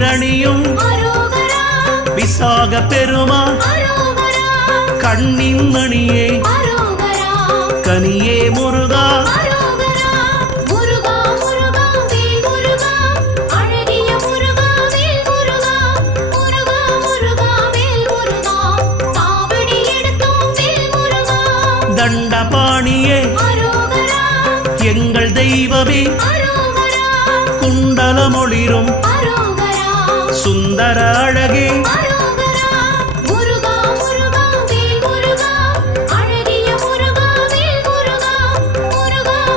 நீரணியும் விசாக பெருமான் கண்ணின் மணியே கனியே முருகா தண்டபாணியே எங்கள் தெய்வமே குண்டலமொளிரும் சுந்தர அழகே